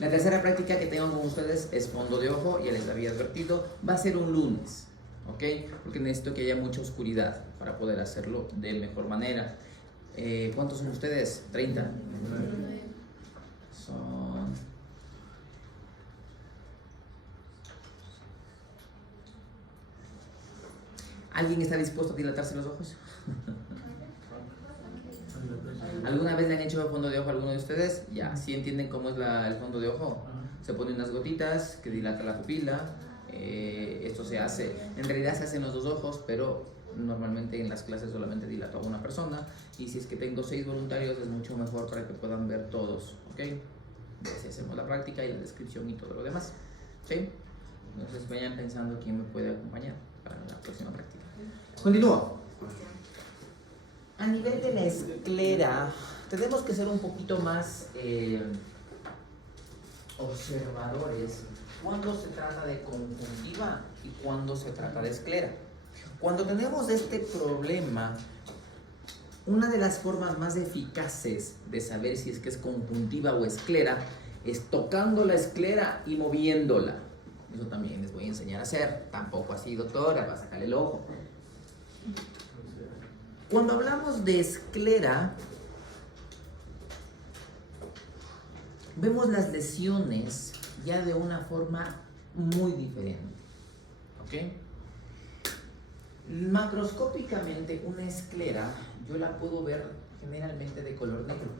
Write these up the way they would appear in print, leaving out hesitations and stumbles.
La tercera práctica que tengo con ustedes es fondo de ojo, ya les había advertido, va a ser un lunes, ¿ok? Porque necesito que haya mucha oscuridad para poder hacerlo de mejor manera. ¿Cuántos son ustedes? 30. Son... ¿Alguien está dispuesto a dilatarse los ojos? ¿Alguna vez le han hecho fondo de ojo a alguno de ustedes? Ya, ¿sí entienden cómo es el fondo de ojo? Se ponen unas gotitas que dilata la pupila. Esto se hace, en realidad se hace en los dos ojos, pero normalmente en las clases solamente dilato a una persona. Y si es que tengo 6 voluntarios es mucho mejor para que puedan ver todos, ¿ok? Así hacemos la práctica y la descripción y todo lo demás, ¿sí? Entonces vayan pensando quién me puede acompañar para la próxima práctica. Continúo. A nivel de la esclera, tenemos que ser un poquito más observadores cuando se trata de conjuntiva y cuando se trata de esclera. Cuando tenemos este problema, una de las formas más eficaces de saber si es que es conjuntiva o esclera es tocando la esclera y moviéndola. Eso también les voy a enseñar a hacer. Tampoco así, doctora, para sacarle el ojo. Cuando hablamos de esclera, vemos las lesiones ya de una forma muy diferente, ¿ok? Macroscópicamente una esclera yo la puedo ver generalmente de color negro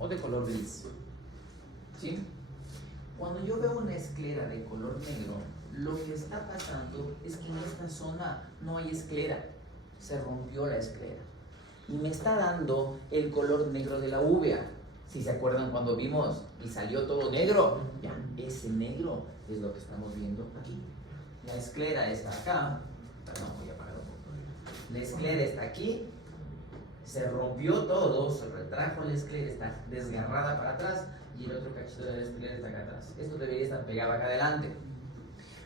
o de color gris, ¿sí? Cuando yo veo una esclera de color negro, lo que está pasando es que en esta zona no hay esclera, se rompió la esclera y me está dando el color negro de la uvea. Si se acuerdan cuando vimos y salió todo negro, ya, ese negro es lo que estamos viendo aquí. La esclera está acá, perdón, voy a apagar un poco. La esclera está aquí, se rompió todo, se retrajo la esclera, está desgarrada para atrás y el otro cachito de la esclera está acá atrás. Esto debería estar pegado acá adelante.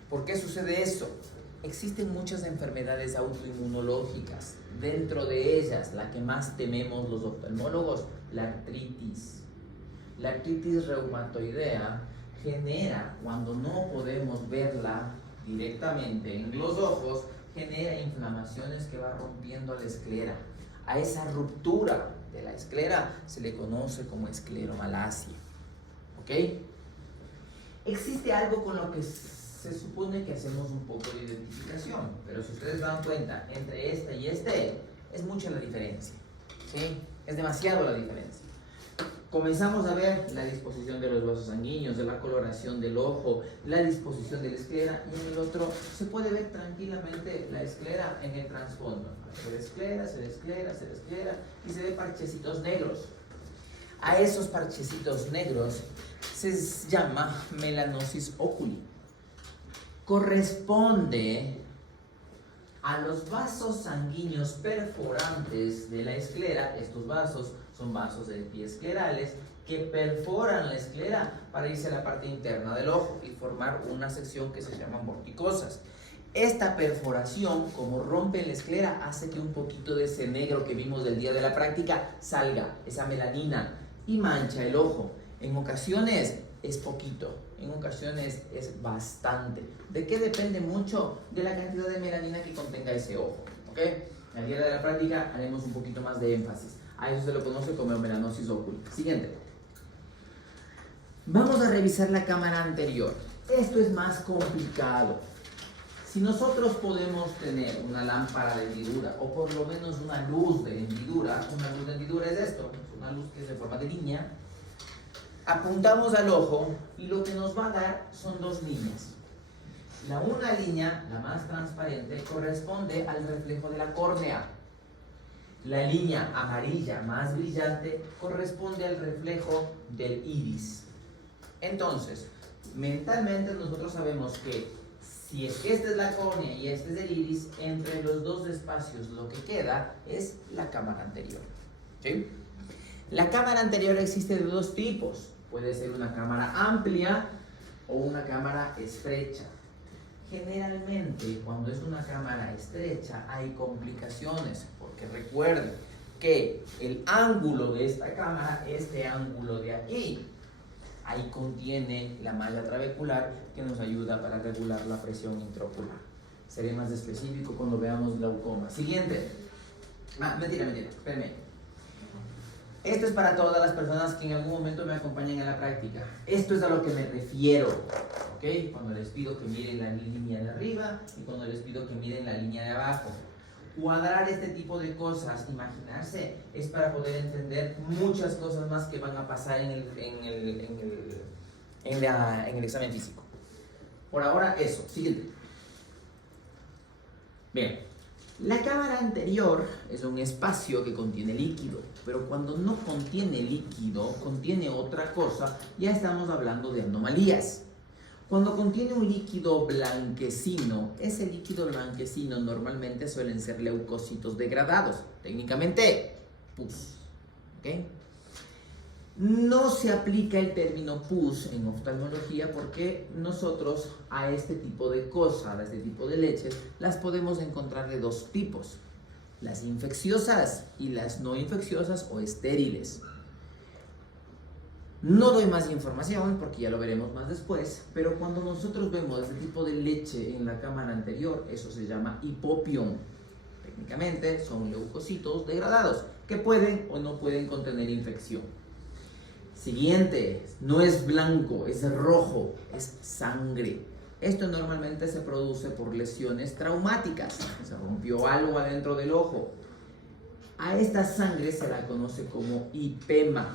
¿Por qué sucede eso? Existen muchas enfermedades autoinmunológicas. Dentro de ellas, la que más tememos los oftalmólogos, la artritis. La artritis reumatoidea genera, cuando no podemos verla directamente en los ojos, genera inflamaciones que va rompiendo la esclera. A esa ruptura de la esclera se le conoce como escleromalacia. ¿Ok? Existe algo con lo que se supone que hacemos un poco de identificación, pero si ustedes dan cuenta, entre este y este, es mucha la diferencia, ¿sí? Es demasiado la diferencia. Comenzamos a ver la disposición de los vasos sanguíneos, de la coloración del ojo, la disposición de la esclera, y en el otro se puede ver tranquilamente la esclera en el trasfondo. Se desclera, se desclera, se desclera, y se ve parchecitos negros. A esos parchecitos negros se llama melanosis oculi. Corresponde a los vasos sanguíneos perforantes de la esclera. Estos vasos son vasos epiesclerales que perforan la esclera para irse a la parte interna del ojo y formar una sección que se llaman vorticosas. Esta perforación, como rompe la esclera, hace que un poquito de ese negro que vimos del día de la práctica salga, esa melanina, y mancha el ojo. En ocasiones es poquito, en ocasiones es bastante. ¿De qué depende mucho? De la cantidad de melanina que contenga ese ojo, ¿ok? En el día de la práctica haremos un poquito más de énfasis. A eso se lo conoce como melanosis oculi. Siguiente. Vamos a revisar la cámara anterior. Esto es más complicado. Si nosotros podemos tener una lámpara de hendidura o por lo menos una luz de hendidura es esto, es una luz que es de forma de línea. Apuntamos al ojo y lo que nos va a dar son dos líneas. Una línea, la más transparente, corresponde al reflejo de la córnea. La línea amarilla más brillante corresponde al reflejo del iris. Entonces, mentalmente nosotros sabemos que si es que esta es la córnea y este es el iris, entre los dos espacios lo que queda es la cámara anterior, ¿sí? La cámara anterior existe de dos tipos. Puede ser una cámara amplia o una cámara estrecha. Generalmente, cuando es una cámara estrecha, hay complicaciones, porque recuerden que el ángulo de esta cámara, este ángulo de aquí, Ahí contiene la malla trabecular que nos ayuda para regular la presión intraocular. Seré más específico cuando veamos glaucoma. Siguiente. Mentira, espérenme. Esto es para todas las personas que en algún momento me acompañen en la práctica. Esto es a lo que me refiero, ¿ok? Cuando les pido que miren la línea de arriba y cuando les pido que miren la línea de abajo. Cuadrar este tipo de cosas, imaginarse, es para poder entender muchas cosas más que van a pasar en el examen físico. Por ahora, eso. Siguiente. Bien. La cámara anterior es un espacio que contiene líquido, pero cuando no contiene líquido, contiene otra cosa, ya estamos hablando de anomalías. Cuando contiene un líquido blanquecino, ese líquido blanquecino normalmente suelen ser leucocitos degradados, técnicamente pus, ¿ok? No se aplica el término pus en oftalmología porque nosotros a este tipo de cosas, a este tipo de leches, las podemos encontrar de dos tipos: las infecciosas y las no infecciosas o estériles. No doy más información porque ya lo veremos más después, pero cuando nosotros vemos este tipo de leche en la cámara anterior, eso se llama hipopión. Técnicamente son leucocitos degradados que pueden o no pueden contener infección. Siguiente, no es blanco, es rojo, es sangre. Esto normalmente se produce por lesiones traumáticas. Se rompió algo adentro del ojo. A esta sangre se la conoce como hipema.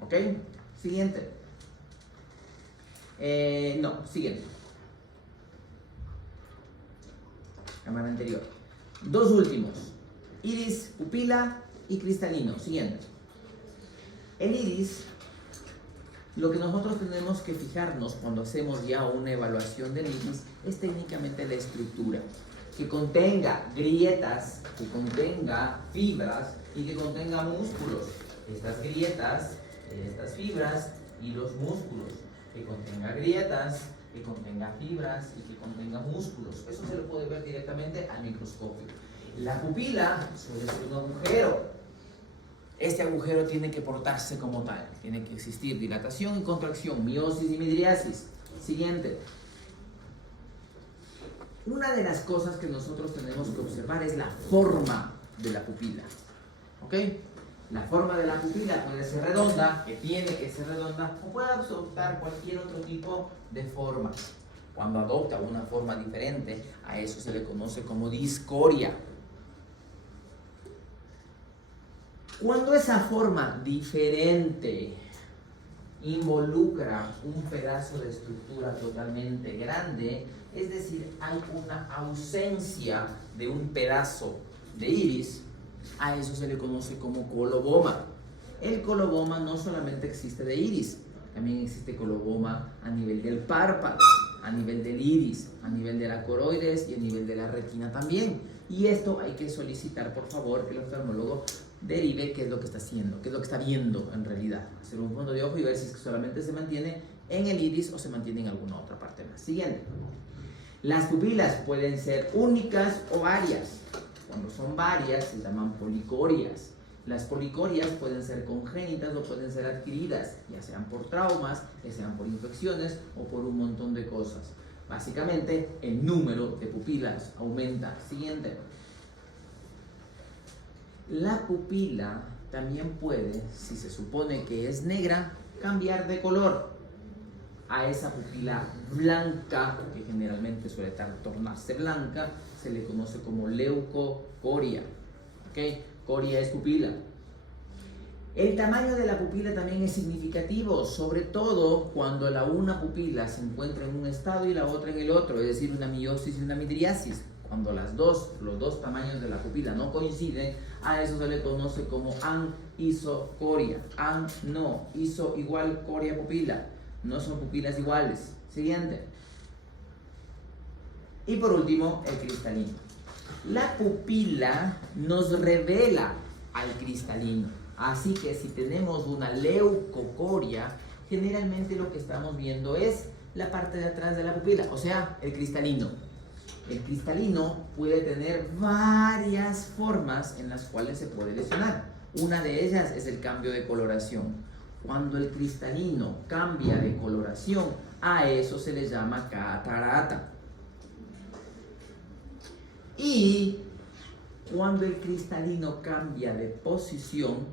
¿Ok? Siguiente. Siguiente. Cámara anterior. Dos últimos. Iris, pupila y cristalino. Siguiente. El iris, lo que nosotros tenemos que fijarnos cuando hacemos ya una evaluación del iris es técnicamente la estructura. Que contenga grietas, que contenga fibras y que contenga músculos. Estas grietas, estas fibras y los músculos. Que contenga grietas, que contenga fibras y que contenga músculos. Eso se lo puede ver directamente al microscopio. La pupila suele ser un agujero. Este agujero tiene que portarse como tal. Tiene que existir dilatación y contracción, miosis y midriasis. Siguiente. Una de las cosas que nosotros tenemos que observar es la forma de la pupila. ¿Ok? La forma de la pupila puede ser redonda, que tiene que ser redonda, o puede adoptar cualquier otro tipo de forma. Cuando adopta una forma diferente, a eso se le conoce como discoria. Cuando esa forma diferente involucra un pedazo de estructura totalmente grande, es decir, hay una ausencia de un pedazo de iris, a eso se le conoce como coloboma. El coloboma no solamente existe de iris, también existe coloboma a nivel del párpado, a nivel del iris, a nivel de la coroides y a nivel de la retina también. Y esto hay que solicitar, por favor, que el oftalmólogo derive qué es lo que está haciendo, qué es lo que está viendo en realidad. Hacer un fondo de ojo y ver si es que solamente se mantiene en el iris o se mantiene en alguna otra parte más. Siguiente. Las pupilas pueden ser únicas o varias. Cuando son varias se llaman policorias. Las policorias pueden ser congénitas o pueden ser adquiridas, ya sean por traumas, ya sean por infecciones o por un montón de cosas. Básicamente, el número de pupilas aumenta. Siguiente. La pupila también puede, si se supone que es negra, cambiar de color. A esa pupila blanca, que generalmente suele tornarse blanca, se le conoce como leucocoria. ¿Ok? Coria es pupila. El tamaño de la pupila también es significativo, sobre todo cuando una pupila se encuentra en un estado y la otra en el otro, es decir, una miosis y una midriasis. Cuando los dos tamaños de la pupila no coinciden, a eso se le conoce como anisocoria. No, iso igual coria pupila. No son pupilas iguales. Siguiente. Y por último, el cristalino. La pupila nos revela al cristalino. Así que si tenemos una leucocoria, generalmente lo que estamos viendo es la parte de atrás de la pupila, o sea, el cristalino. El cristalino puede tener varias formas en las cuales se puede lesionar. Una de ellas es el cambio de coloración. Cuando el cristalino cambia de coloración, a eso se le llama catarata. Y cuando el cristalino cambia de posición,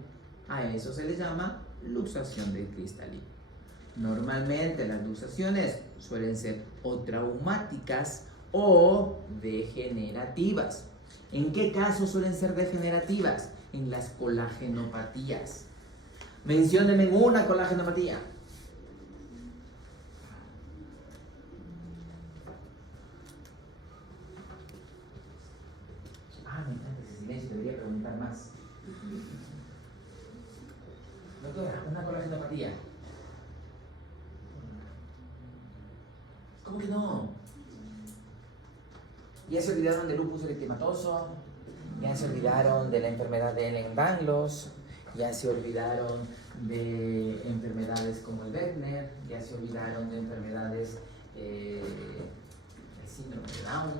a eso se le llama luxación del cristalino. Normalmente las luxaciones suelen ser o traumáticas o degenerativas. ¿En qué casos suelen ser degenerativas? En las colagenopatías. Menciónenme una colagenopatía. Me encanta ese silencio, debería preguntar más. Doctora, una colagenopatía. ¿Cómo que no? Ya se olvidaron del lupus eritematoso, ya se olvidaron de la enfermedad de Ehlers-Danlos, ya se olvidaron de enfermedades como el Wegener, ya se olvidaron de enfermedades, el síndrome de Down,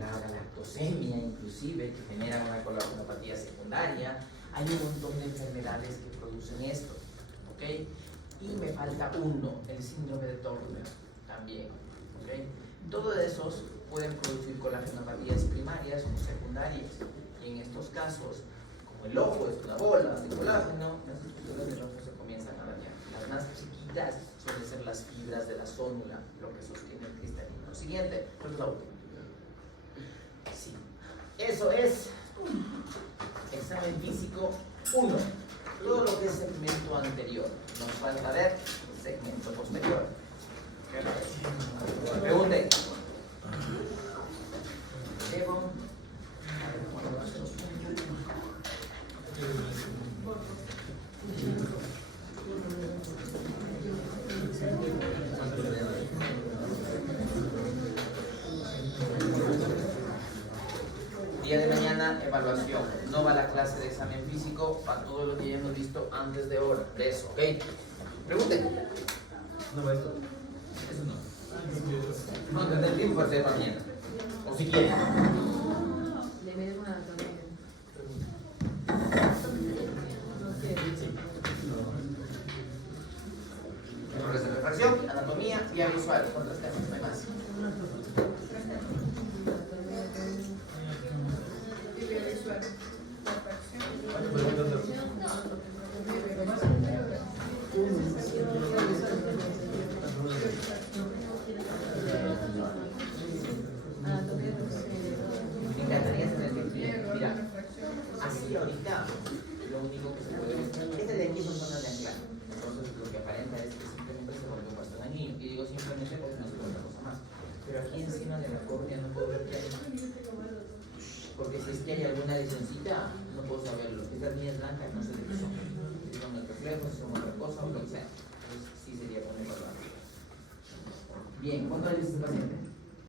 la galactosemia inclusive, que genera una colagenopatía secundaria. Hay un montón de enfermedades que producen esto, ¿ok? Y me falta uno, el síndrome de Turner también, ¿ok? Todos esos pueden producir colagenopatías primarias o secundarias. Y en estos casos, como el ojo es una bola de colágeno, las estructuras del ojo se comienzan a dañar. Las más chiquitas suelen ser las fibras de la zónula, lo que sostiene el cristalino. Siguiente, ¿cuál es la última? Sí. Eso es examen físico 1. Todo lo que es segmento anterior. Nos falta ver segmento posterior. Pregunten. Debo. Día de mañana, evaluación. No va a la clase de examen físico para todo lo que ya hemos visto antes de hora. De eso, ¿ok? Pregunten. No va esto. Eso no. No tendré tiempo para hacer mañana. O si quieren. Le medimos anatomía. Errores de refracción, anatomía, vía visual. Otras temas, no hay más. Me encantaría saber que, mira, así ahorita lo único que se puede ver, este de aquí son zonas de anclaje, entonces lo que aparenta es que simplemente se vuelve un bastón dañino, y digo simplemente porque no se vuelve otra cosa más, pero aquí encima de la córnea no puedo ver qué hay, porque si es que hay alguna lesioncita, no puedo saberlo. Estas líneas blancas no sé de qué son, si son el reflejo, si son otra cosa o lo que sea, entonces sí sería bueno evaluar. Bien, ¿cuándo le dice este paciente?